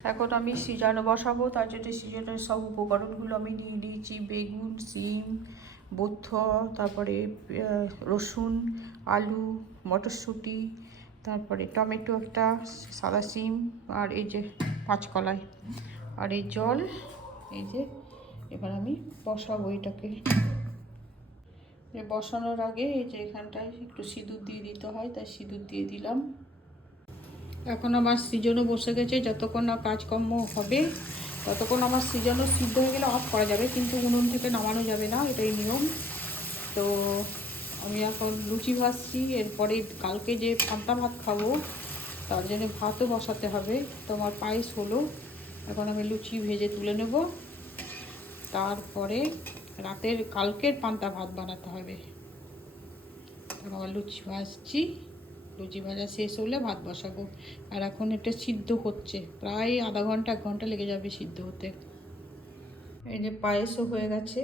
এখন আমি সিজানো বসাবো, তার জন্য সিজানোর সব উপকরণগুলো আমি নিয়ে নিয়েছি। বেগুন, সিম, বৌদ্ধ, তারপরে রসুন, আলু, মটরশুঁটি, তারপরে টমেটো একটা, সাদা সিম, আর এই যে কাঁচকলাই, আর এই জল। এই যে এবার আমি বসাবো এটাকে। বসানোর আগে এই যে এখানটায় একটু সিঁদুর দিয়ে দিতে হয়, তাই সিঁদুর দিয়ে দিলাম। এখন আমার সিজনও বসে গেছে, যতক্ষণ না কাজকর্ম হবে ততক্ষণ আমার সিজনও সিদ্ধ হয়ে গেলে অফ করা যাবে, কিন্তু উনুন থেকে নামানো যাবে না, এটাই নিয়ম। তো আমি এখন লুচি ভাজছি, এরপরে কালকে যে পান্তা ভাত খাবো তার জন্য ভাতও বসাতে হবে। তো আমার পায়েস হলো, এখন আমি লুচি ভেজে তুলে নেব, তারপরে রাতের কালকের পান্তা ভাত বানাতে হবে। আমার লুচি ভাজছি, লুচি ভাজা শেষ হলে ভাত বসাবো। আর এখন এটা সিদ্ধ হচ্ছে, প্রায় আধা ঘন্টা 1 ঘন্টা লেগে যাবে সিদ্ধ হতে। এই যে পায়েসও হয়ে গেছে,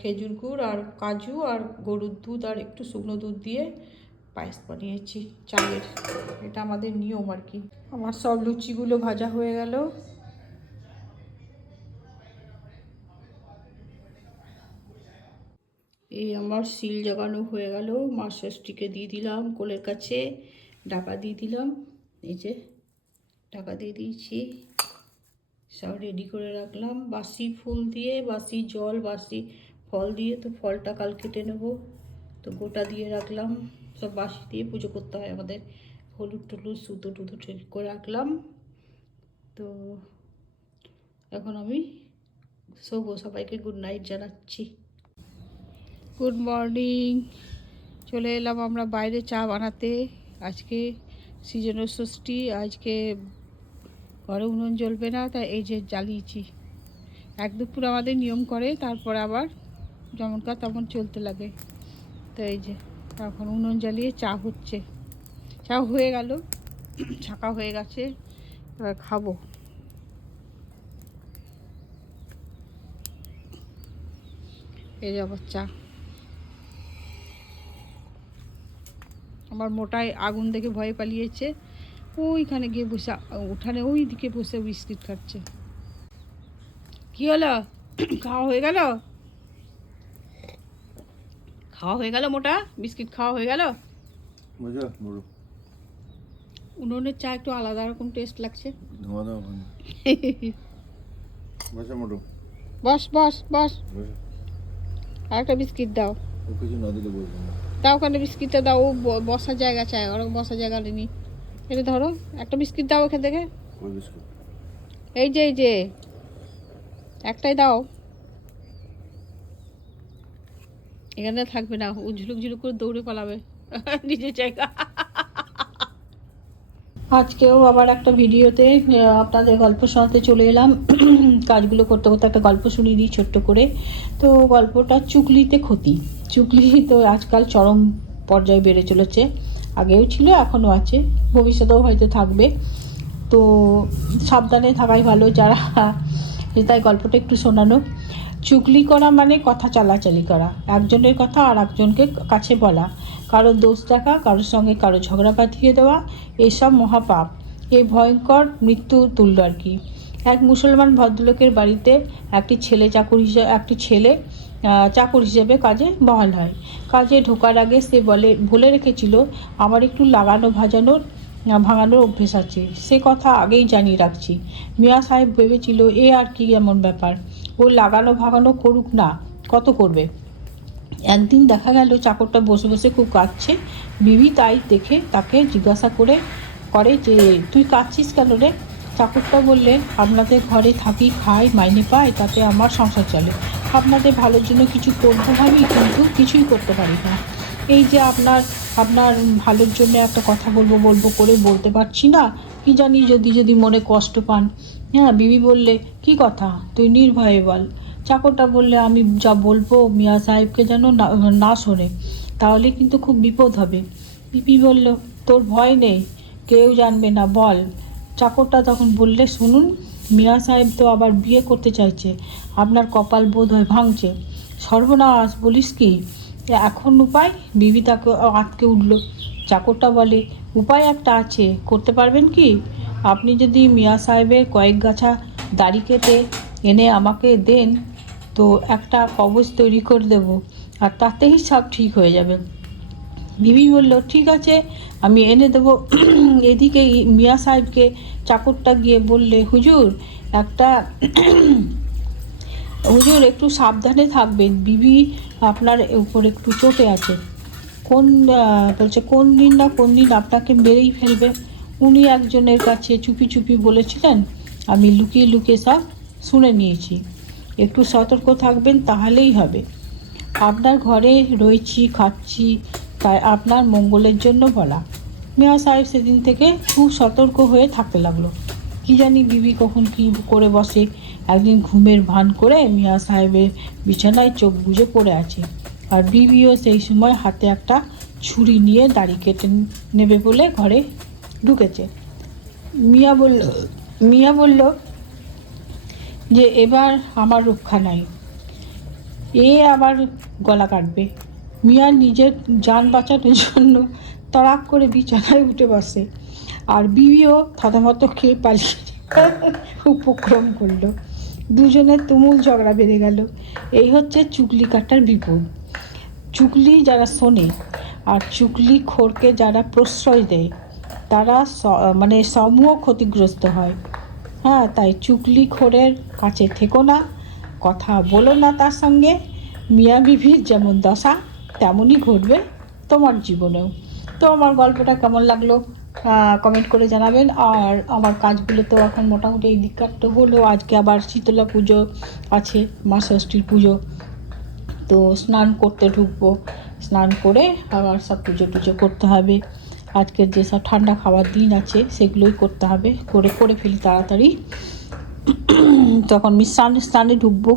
খেজুর গুড় আর কাজু আর গরুর দুধ আর একটু শুকনো দুধ দিয়ে পায়েস বানিয়েছি চালের। এটা আমাদের নিয়ম আর কি। আমার সব লুচিগুলো ভাজা হয়ে গেল। এই আমার সিল জাগানো হয়ে গেল, মা ষষ্ঠীকে দিয়ে দিলাম কোলের কাছে, ঢাকা দিয়ে দিলাম। এই যে ঢাকা দিয়ে দিয়েছি, সব রেডি করে রাখলাম বাসি ফুল দিয়ে, বাসি জল, বাসি ফল দিয়ে। তো ফলটা কাল কেটে নেব, তো গোটা দিয়ে রাখলাম। সব বাসি দিয়ে পুজো করতে হয় আমাদের, হলুদ টলুদ সুতো টুতো ঠিক করে রাখলাম। তো এখন আমি সবাইকে গুড নাইট জানাচ্ছি। Good morning. চলে এলাম আমরা বাইরে চা বানাতে। আজকে সিজনের ষষ্ঠী, আজকে ঘরে উনুন জ্বলবে না, তাই এই যে জ্বালিয়েছি। 1-2 আমাদের নিয়ম করে, তারপর আবার যেমনকার তেমন চলতে লাগে। তো এই যে এখন উনুন জ্বালিয়ে চা হচ্ছে, চা হয়ে গেল, ছাকা হয়ে গেছে, এবার খাবো। এই যে আবার চা। আমার মোটাই আগুন দেখে ভয় পালিয়েছে, ওইখানে গিয়ে বসে উঠানে ওই দিকে বসে বিস্কিট খাচ্ছে। কি হলো, খাওয়া হয়ে গেল? খাওয়া হয়ে গেল মোটা? বিস্কিট খাওয়া হয়ে গেল? উনুনের চা একটু আলাদা রকম টেস্ট লাগছে। বস বস বস, আর একটা বিস্কিট দাও। দাও, ওখানে বিস্কিটটা দাও, ও বসার জায়গা চায়, ওরকম বসার জায়গা নেই। এটা ধরো, একটা বিস্কিট দাও ওখান থেকে। এই যে এই যে একটাই দাও, এখানে থাকবে না, ও ঝুলুক ঝুলুক করে দৌড়ে পালাবে নিজের জায়গা। আজকেও আবার একটা ভিডিওতে আপনাদের গল্প শোনাতে চলে এলাম। কাজগুলো করতে করতে একটা গল্প শুনিয়ে দিই ছোট্ট করে। তো গল্পটা চুগলিতে ক্ষতি। চুগলি তো আজকাল চরম পর্যায়ে বেড়ে চলেছে, আগেও ছিল, এখনও আছে, ভবিষ্যতেও হয়তো থাকবে। তো সাবধানে থাকাই ভালো যারা, তাই গল্পটা একটু শোনানো। চুগলি করা মানে কথা চালাচালি করা, একজনের কথা আর একজনকে কাছে বলা, কারো দোষ দেখা, কারোর সঙ্গে কারো ঝগড়া বাঁধিয়ে দেওয়া, এসব মহাপাপ। এ ভয়ঙ্কর মৃত্যু তুল্য আর কি। এক মুসলমান ভদ্রলোকের বাড়িতে একটি ছেলে চাকর হিসেবে কাজে বহাল হয়। কাজে ঢোকার আগে সে বলে রেখেছিল, আমার একটু ভাঙানোর অভ্যেস আছে, সে কথা আগেই জানিয়ে রাখছি। মিয়া সাহেব ভেবেছিল এ আর কি এমন ব্যাপার, ও লাগানো ভাঙানো করুক না, কত করবে। একদিন দেখা গেল চাকরটা বসে বসে খুব কাঁদছে। বিবি তাই দেখে তাকে জিজ্ঞাসা করে যে তুই কাঁদছিস কেন রে? চাকরটা বললেন, আপনাদের ঘরে থাকি, খাই, মাইনে পাই, তাতে আমার সংসার চলে। আপনাদের ভালোর জন্য কিছু করবো ভাবি, কিন্তু কিছুই করতে পারি না। এই যে আপনার ভালোর জন্য একটা কথা বলবো করে বলতে পারছি না, কি জানি যদি মনে কষ্ট পান। হ্যাঁ, বিবি বললে, কি কথা, তুই নির্ভয়ে বল। চাকরটা বললে, আমি যা বলবো মিয়া সাহেবকে যেন না শোনে, তাহলে কিন্তু খুব বিপদ হবে। বিবি বলল, তোর ভয় নেই, কেউ জানবে না, বল। চাকরটা তখন বললে, শুনুন, মিয়া সাহেব তো আবার বিয়ে করতে চাইছে, আপনার কপাল বোধ হয় ভাঙছে। সর্বনাশ, বলিস কি? এখন উপায়? বিবি তাকে আটকে উঠল। চাকরটা বলে, উপায় একটা আছে, করতে পারবেন কি? আপনি যদি মিয়া সাহেবের কয়েক গাছা দাড়ি কেটে এনে আমাকে দেন তো একটা কবজ তৈরি করে দেব, আর তাতেই সব ঠিক হয়ে যাবে। বিবি বলল, ঠিক আছে, আমি এনে দেবো। এদিকে মিয়া সাহেবকে চাকরটা গিয়ে বললে, হুজুর একটা হুজুর একটু সাবধানে থাকবেন, বিবি আপনার উপর একটু চটে আছে। কোন বলছে কোন দিন আপনাকে মেরেই ফেলবে। উনি একজনের কাছে চুপি চুপি বলেছিলেন, আমি লুকিয়ে লুকিয়ে সব শুনে নিয়েছি। একটু সতর্ক থাকবেন, তাহলেই হবে। আপনার ঘরে রয়েছি, খাচ্ছি, তাই আপনার মঙ্গলের জন্য বলা। মিয়া সাহেব সেদিন থেকে খুব সতর্ক হয়ে থাকতে লাগলো। কি জানি বিবি কখন কী করে বসে। একদিন ঘুমের ভান করে মিয়া সাহেবের বিছানায় চোখ বুজে পড়ে আছে, আর বিবিও সেই সময় হাতে একটা ছুরি নিয়ে দাড়ি কেটে নেবে বলে ঘরে ঢুকেছে। মিয়া বলল যে এবার আমার রক্ষা নাই, এ আবার গলা কাটবে। মিয়া নিজের যান বাঁচানোর জন্য তড়াক করে বিছানায় উঠে বসে, আর বিবিও থতমত খেয়ে পালিয়ে উপক্রম করলো। দুজনের তুমুল ঝগড়া বেড়ে গেল। এই হচ্ছে চুগলি কাটার বিপদ। চুগলি যারা শোনে আর চুগলি খোরকে যারা প্রশ্রয় দেয় তারা মানে সমূহ ক্ষতিগ্রস্ত হয়। হ্যাঁ, তাই চুগলি খোরের কাছে থেকো না, কথা বলো না তার সঙ্গে। মিয়া বিবির যেমন দশা তেমনই ঘটবে তোমার জীবনেও। তো আমার গল্পটা কেমন লাগলো কমেন্ট করে জানাবেন। আর আমার কাজগুলো তো এখন মোটামুটি এই দিককারটা হলো। আজকে আবার শীতলা পুজো আছে, মা ষষ্ঠীর পুজো, তো স্নান করতে ঢুকবো। স্নান করে আবার সব পুজো টুজো করতে হবে। আজকের যেসব ঠান্ডা খাওয়ার দিন আছে সেগুলোই করতে হবে, করে ফেলি তাড়াতাড়ি, তখন আমি স্নানে ঢুকবো।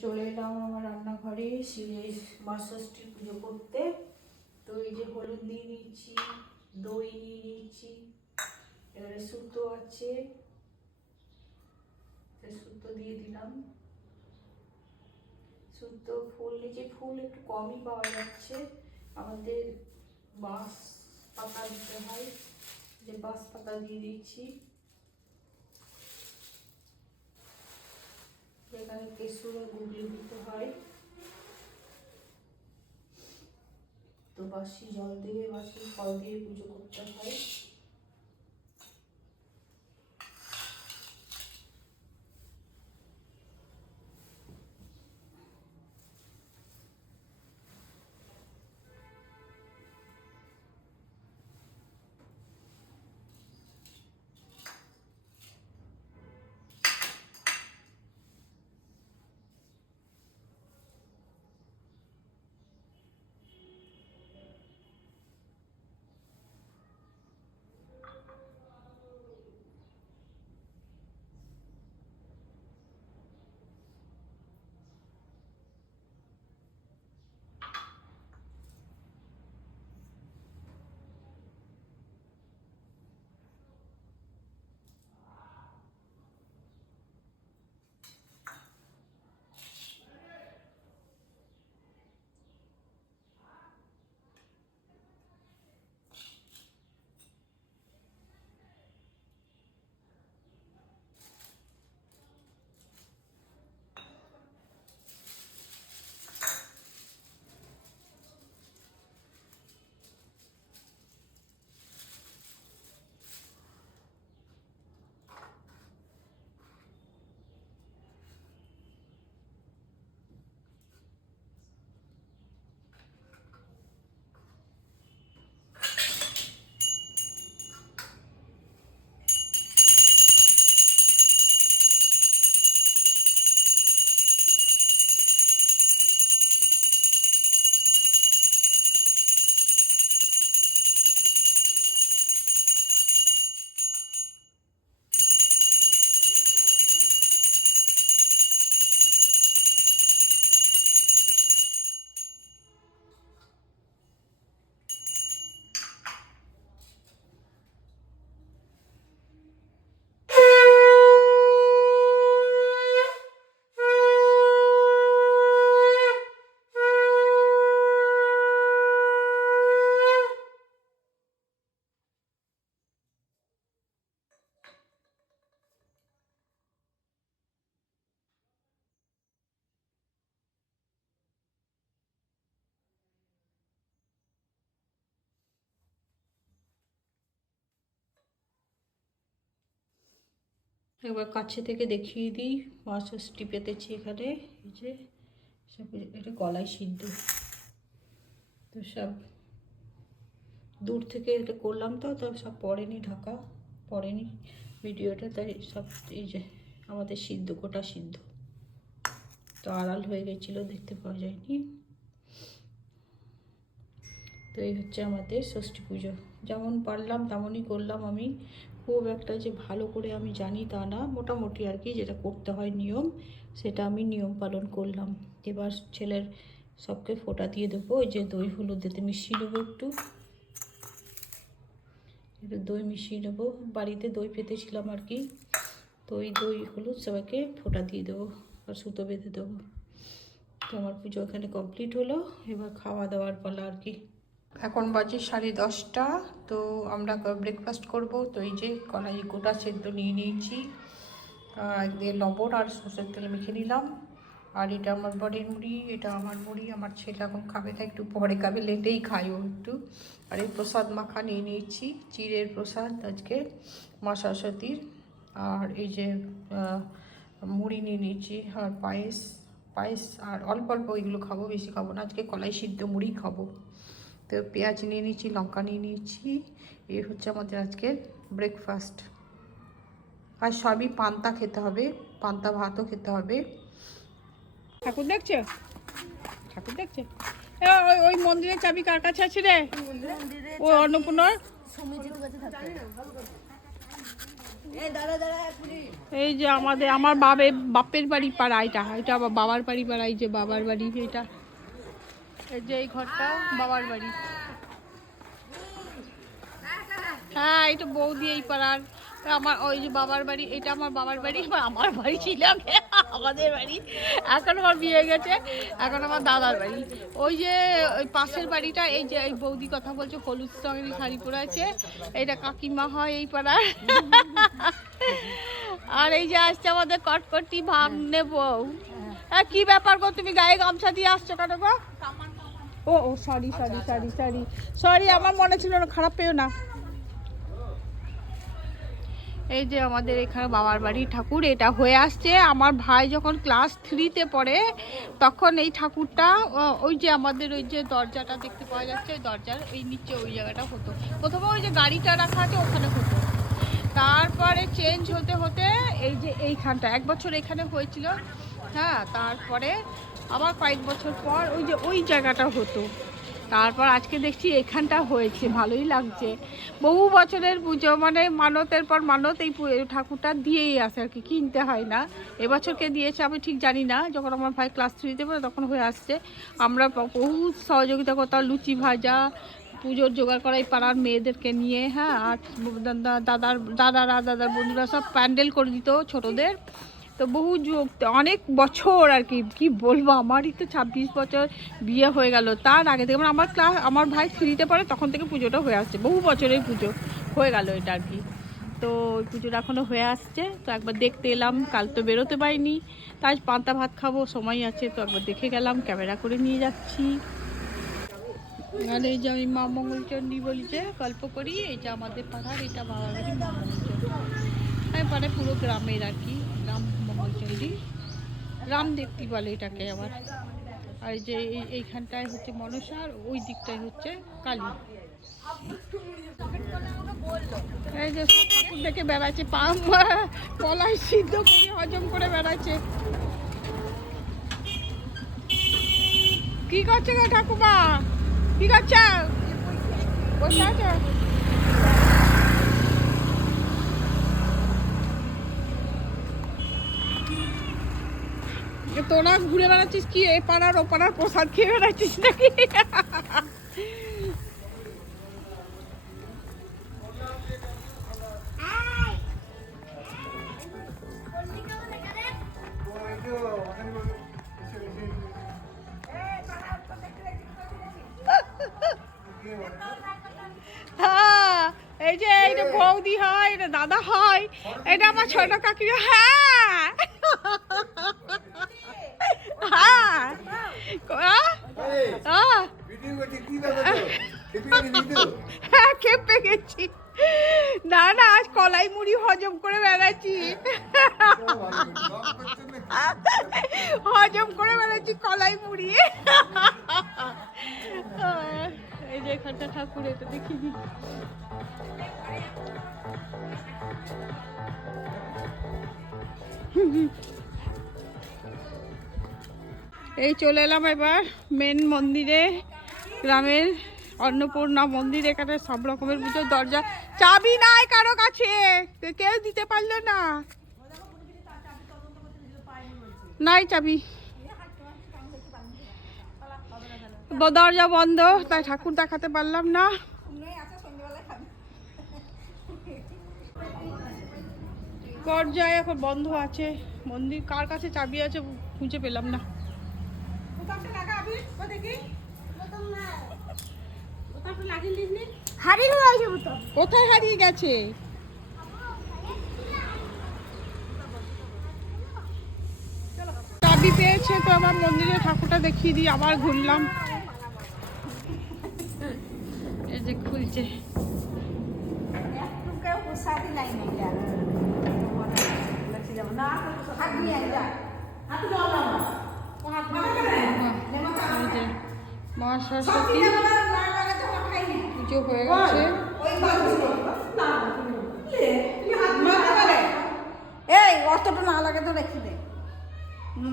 চলে এলাম আমার রান্নাঘরে শিবের মা ষষ্ঠীর পুজো করতে। তো এই যে হলুদ নিয়ে নিচ্ছি, দই নিয়ে নিচ্ছি, এবারে সুতো আছে, সুতো দিয়ে দিলাম। সুতো ফুল নিচে, ফুল একটু কমই পাওয়া যাচ্ছে, আমাদের বাঁশ পাতা দিতে হয়, যে বাঁশ পাতা দিয়ে দিচ্ছি। এখানে কেশুরা গুগলি দিতে হয়, তো বাসি জল দিয়ে বাসি ফল দিয়ে পুজো করতে হয়। একবার কাছে থেকে দেখিয়ে দিই, মা ষষ্ঠী পেতেছি এখানে। এই যে সব, এটা কলাই সিদ্ধ, তো সব দূর থেকে এটা করলাম, তো সব পড়েনি, ঢাকা পড়েনি ভিডিওটা, তাই সব এই যে আমাদের সিদ্ধ, গোটা সিদ্ধ, তো আড়াল হয়ে গেছিলো, দেখতে পাওয়া যায়নি। তো এই হচ্ছে আমাদের ষষ্ঠী পুজো, যেমন পারলাম তেমনই করলাম আমি। খুব একটা যে ভালো করে আমি জানি তা না, মোটামুটি আর কি যেটা করতে হয় নিয়ম, সেটা আমি নিয়ম পালন করলাম। এবার ছেলের সবকে ফোঁটা দিয়ে দেবো। ওই যে দই হলুদ দিতে মিশিয়ে নেবো, একটু দই মিশিয়ে নেবো, বাড়িতে দই পেতেছিলাম আর কি, তো ওই দই হলুদ সবাইকে ফোঁটা দিয়ে দেবো আর সুতো বেঁধে দেবো। তো আমার পুজো এখানে কমপ্লিট হলো, এবার খাওয়া দাওয়ার পালা আর কি। এখন বাজে 10:30, তো আমরা ব্রেকফাস্ট করব। তো এই যে কলাই গোটা সেদ্ধ নিয়ে নিয়েছি, দিয়ে লবণ আর সরষের তেল মেখে নিলাম। আর এটা আমার বরের মুড়ি, এটা আমার মুড়ি, আমার ছেলে এখন খাবে, তাই একটু পরে খাবে, লেটেই খাই ও একটু। আর এই প্রসাদ মাখা নিয়ে নিয়েছি, চিড়ের প্রসাদ আজকে মা সরস্বতীর। আর এই যে মুড়ি নিয়ে নিয়েছি, আর পায়েস আর অল্প অল্প ওইগুলো খাবো, বেশি খাবো না, আজকে কলাই সিদ্ধ মুড়ি খাবো। তো পেঁয়াজ নিয়ে নিয়েছি, লঙ্কা নিয়ে নিয়েছি, এই হচ্ছে আমাদের আজকের ব্রেকফাস্ট। আর সবই পান্তা খেতে হবে, পান্তা ভাতও খেতে হবে। ঠাকুর দেখছো, ঠাকুর দেখছো? ওই মন্দিরের চাবি কার কাছে আছে রে? ও অন্নপূর্ণার। এই যে আমার বাপের বাড়ি পাড়া, এটা আবার বাবার বাড়ি পাড়া। এই যে বাবার বাড়ি, এটা এই যে এই ঘরটা বাবার বাড়ি। হ্যাঁ, এটা বৌদি এই পাড়ার। আমার ওই যে বাবার বাড়ি, এটা আমার বাবার বাড়ি। আমার বাড়ি ছিল আমাদের বাড়ি, এখন আমার বিয়ে গেছে, এখন আমার দাদার বাড়ি। ওই যে ওই পাশের বাড়িটা, এই যে এই বৌদি কথা বলছে, হলুদ রঙের শাড়ি পরে আছে, এটা কাকিমা হয় এই পাড়ার। আর এই যে আসছে আমাদের কটকটি ভাগ্নে বউ। হ্যাঁ, কি ব্যাপার গো, তুমি গায়ে গামছা দিয়ে আসছো কেন গো? ও sorry sorry sorry sorry sorry, আমার মনে ছিল না, খারাপ পেও না। এই যে আমাদের এখানে বাবার বাড়ি ঠাকুর, এটা হয়ে আসছে। আমার ভাই যখন ক্লাস 3-তে পড়ে তখন এই ঠাকুরটা, ওই যে আমাদের ওই যে দরজাটা দেখতে পাওয়া যাচ্ছে, ওই দরজার ওই নিচে ওই জায়গাটা হতো। প্রথমে ওই যে গাড়িটা রাখা আছে ওখানে হতো, তারপরে চেঞ্জ হতে হতে এই যে এইখানটা 1 বছর এখানে হয়েছিল। হ্যাঁ, তারপরে আবার কয়েক বছর পর ওই যে ওই জায়গাটা হতো, তারপর আজকে দেখছি এখানটা হয়েছে, ভালোই লাগছে। বহু বছরের পুজো, মানে মানতের পর মানত এই ঠাকুরটা দিয়েই আসে আর কি, কিনতে হয় না। এবছরকে দিয়েছে আমি ঠিক জানি না, যখন আমার ভাই ক্লাস 3-তে পড়ে তখন হয়ে আসছে। আমরা বহু সহযোগিতা করতাম, লুচি ভাজা, পুজোর জোগাড় করাই পাড়ার মেয়েদেরকে নিয়ে। হ্যাঁ, আর দাদার বন্ধুরা সব প্যান্ডেল করে দিত ছোটদের। তো বহু অনেক বছর আর কি, কি বলবো, আমারই তো 26 বছর বিয়ে হয়ে গেল। তার আগে থেকে মানে আমার ভাই 3-তে পড়ে তখন থেকে পুজোটা হয়ে আসছে, বহু বছরের পুজো হয়ে গেল এটা আর কি। তো ওই পুজোটা এখনও হয়ে আসছে, তো একবার দেখতে এলাম। কাল তো বেরোতে পারিনি, তাই পান্তা ভাত খাবো, সময় আছে তো একবার দেখে গেলাম, ক্যামেরা করে নিয়ে যাচ্ছি। আর এই যে আমি মা মঙ্গলচণ্ডী বলি যে গল্প করি, এটা আমাদের পাড়ার, এটা বাবার বাড়ি মা মঙ্গলচণ্ডী। আমি পাড়ায় পুরো গ্রামের আর কি, গ্রাম মঙ্গলচণ্ডী, গ্রাম দেখতে বলে এটাকে আবার। আর যে এইখানটায় হচ্ছে মনসা, আর ওই দিকটায় হচ্ছে কালী। এই যে সব ঠাকুর দেখে বেড়াচ্ছে, কলাই সিদ্ধ করে হজম করে বেড়াচ্ছে। কি করছে গো ঠাকুমা, কি করছে? বসে আছে। তোরা ঘুরে বেড়াচ্ছিস কি, এ পাড়ার ও পাড়ার প্রসাদ খেয়ে বেড়াচ্ছিস নাকি? হ্যাঁ, এই যে এটা বৌদি হয়, এটা দাদা হয়, এটা আমার ছোট কাকি। হ্যাঁ হ্যাঁ, খেপে গেছি। না না, আজ কলাই মুড়ি হজম করে বেড়াচ্ছি, হজম করে বেড়াচ্ছি কলাই মুড়ি। এই যে এখানটা ঠাকুর, এটা দেখি দি। এই চলে এলাম এবার মেন মন্দিরে, গ্রামের অন্নপূর্ণা মন্দির। এখানে সব রকমের পুজোর দরজা, চাবি নাই কারো কাছে, কেউ দিতে পারলো না, নাই চাবি, দরজা বন্ধ, তাই ঠাকুর দেখাতে পারলাম না। দরজায় এখন বন্ধ আছে মন্দির, কার কাছে চাবি আছে খুঁজে পেলাম না। কোথায় হারিয়ে গেছে? চাবি পেয়েছে তো আমার মন্দিরে ঠাকুরটা দেখিয়ে দিই, আবার ঘুরলাম। এই যে খুলছে, মা সরস্বতী পুজো হয়ে গেছে। এই অতটা না লাগে তো রেখে দে,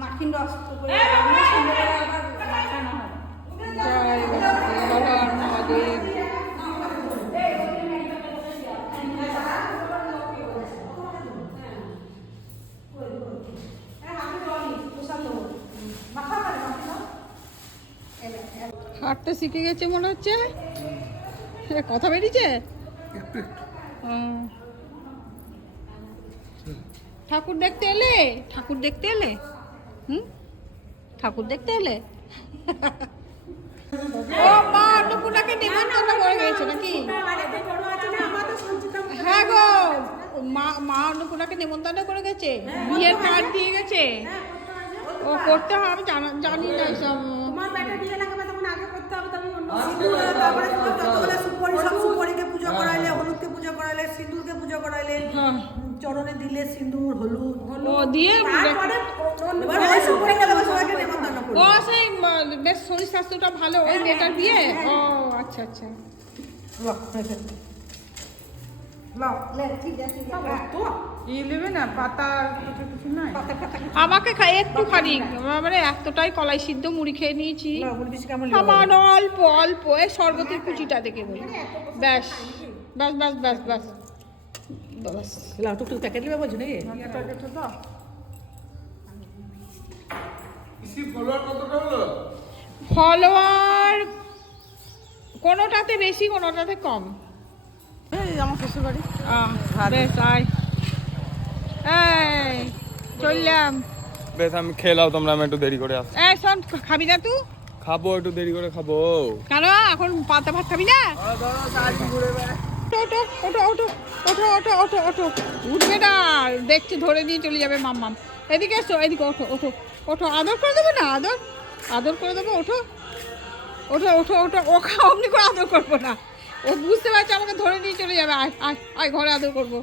মাখিন রস জয় মহাদেব। হাঁটতে শিখে গেছে মনে হচ্ছে। কথা বেরিয়েছে। ঠাকুর দেখতে এলে? ঠাকুর দেখতে এলে? ঠাকুর দেখতে এলে? ও মা অন্নপূর্ণাকে নেমন্তন্ন করে গেছে নাকি? হ্যাঁ গো, মা অন্নপূর্ণাকে নেমন্তন্ন করে গেছে, বিয়ের কার্ড দিয়ে গেছে। ও করতে হবে, আমি জানি না সব। পুজো করাইলে, হলুদকে পুজো করাইলে, সিঁদুরকে পুজো করাইলে, চরণে দিলে সিঁদুর হলুদ ও দিয়ে ও সেই বেশ শরীর স্বাস্থ্যটা ভালো ওই মেয়েটার বিয়ে। ও আচ্ছা আচ্ছা। আমাকে একটুখানি মানে এতটাই কলাই সিদ্ধ মুড়ি খেয়ে নিয়েছি, সামান্য অল্প অল্প এই শরবতের কুচিটা দেখে বলি। ব্যাস ব্যাস ব্যাস ব্যাস ব্যাস ব্যাস। প্যাকেট নেবে বলছো নাকি? ফলোয়ার কোনোটাতে বেশি কোনোটাতে কম। আমার শ্বশুর বাড়ি। বেশ আয়, এই চললাম। বেশ আমি খেলাও, তোমরা আমি একটু দেরি করে আসছি। এই শোন, খাবি না তুই? খাবো, একটু দেরি করে খাবো। কেন এখন পাতা ভাত খাবি না? ওঠো ওঠো ওঠো ওঠো ওঠো ওঠো ওঠো, উঠবে না, দেখছি ধরে নিয়ে চলে যাবে মাম্মাম। এদিকে এসো, এদিকে ওঠো ওঠো ওঠো, আদর করে দেবো না? আদর করে দেবো, ওঠো ওঠো ওঠো ওঠো। ও অমনি করে আদর করবো না, ও বুঝতে পারছে আমাকে ধরে নিয়ে চলে যাবে। আয় আয় আয়, ঘরে আদর করবো।